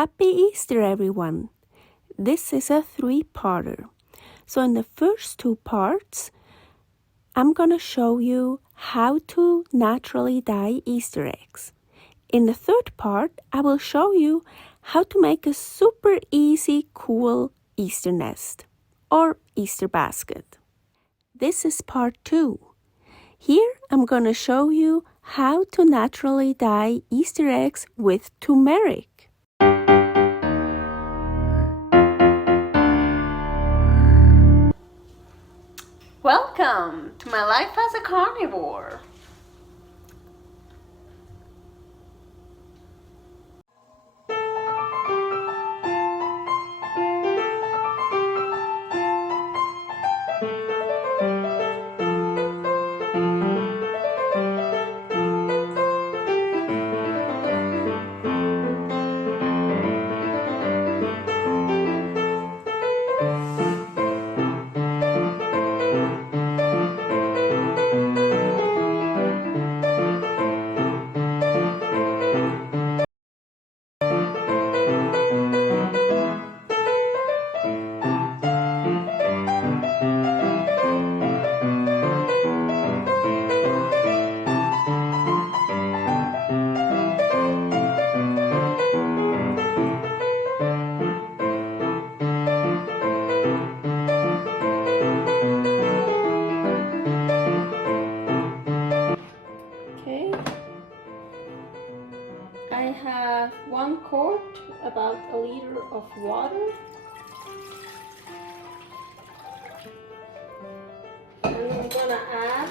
Happy Easter, everyone! This is a three-parter. So in the first two parts, I'm gonna show you how to naturally dye Easter eggs. In the third part, I will show you how to make a super easy, cool Easter nest or Easter basket. This is part 2. Here I'm gonna show you how to naturally dye Easter eggs with turmeric. Welcome to my life as a carnivore. I have 1 quart, about a liter of water, and I'm gonna add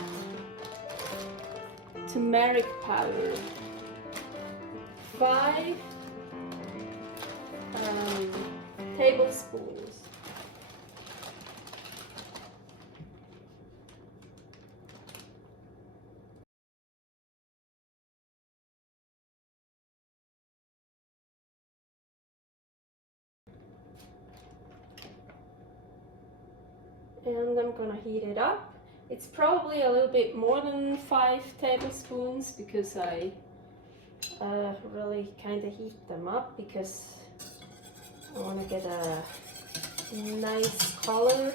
turmeric powder, 5 tablespoons. And I'm gonna heat it up. It's probably a little bit more than 5 tablespoons because I really kind of heat them up because I want to get a nice color.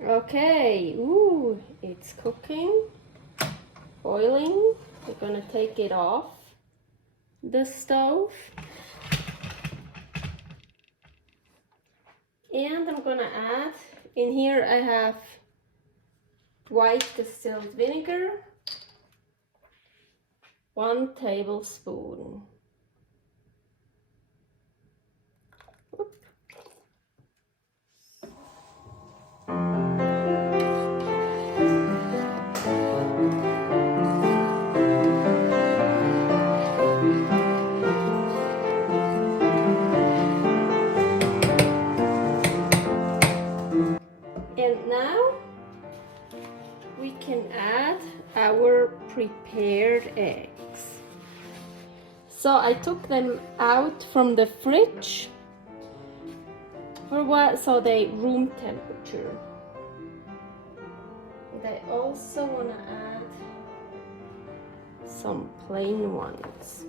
Okay, ooh, it's cooking, boiling. We're gonna take it off the stove. And I'm gonna add, in here I have white distilled vinegar, 1 tablespoon. And now we can add our prepared eggs. So I took them out from the fridge for what, so they room temperature. And I also want to add some plain ones.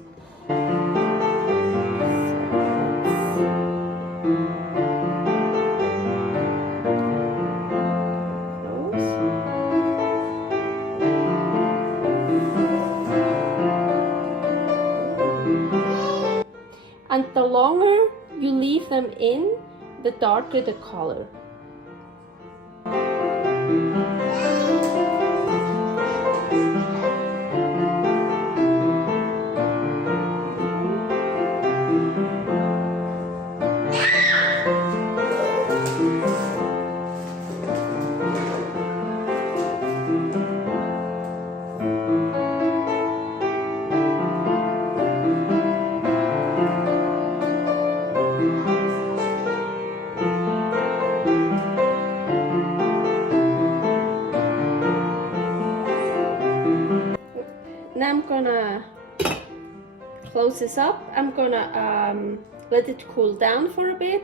And the longer you leave them in, the darker the color. Now I'm gonna close this up. I'm gonna let it cool down for a bit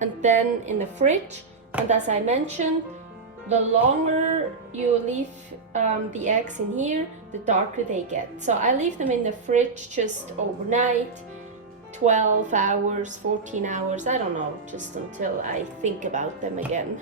and then in the fridge. And as I mentioned, the longer you leave the eggs in here, the darker they get. So I leave them in the fridge just overnight, 12 hours, 14 hours, I don't know, just until I think about them again.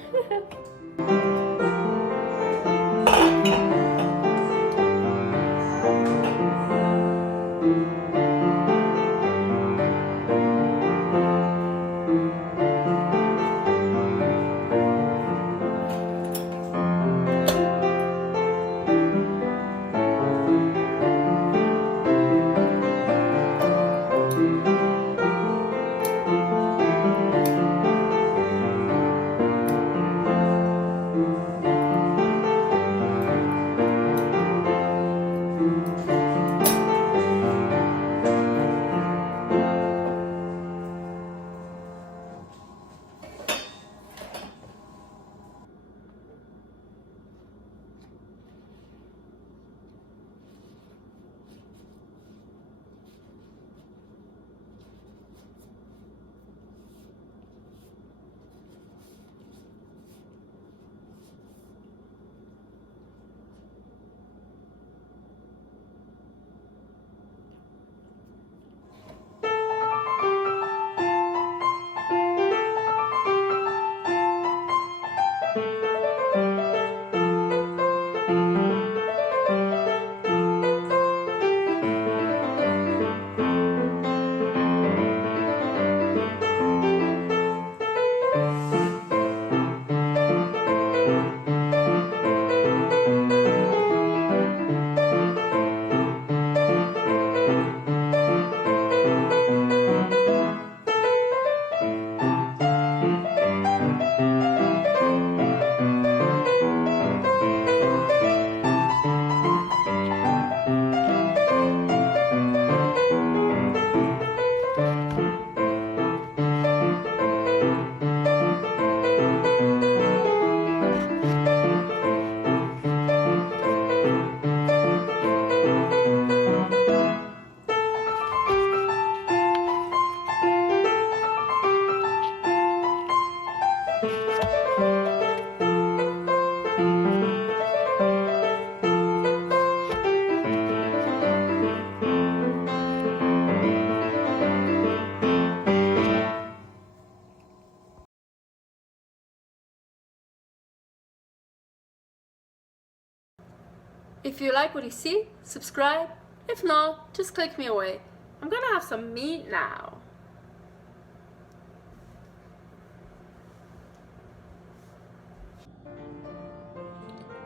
If you like what you see, subscribe. If not, just click me away. I'm gonna have some meat now.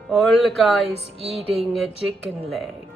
Olga is eating a chicken leg.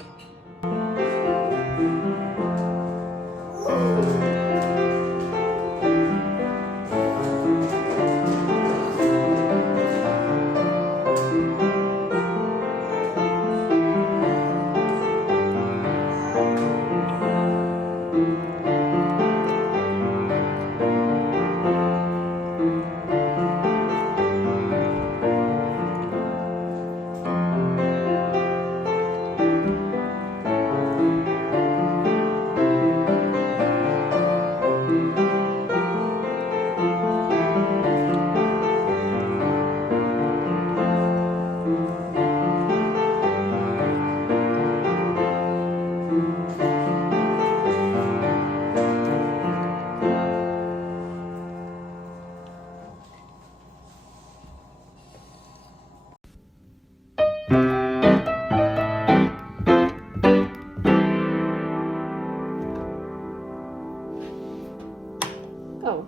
Oh,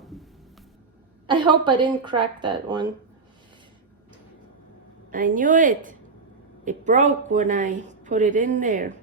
I hope I didn't crack that one. I knew it. It broke when I put it in there.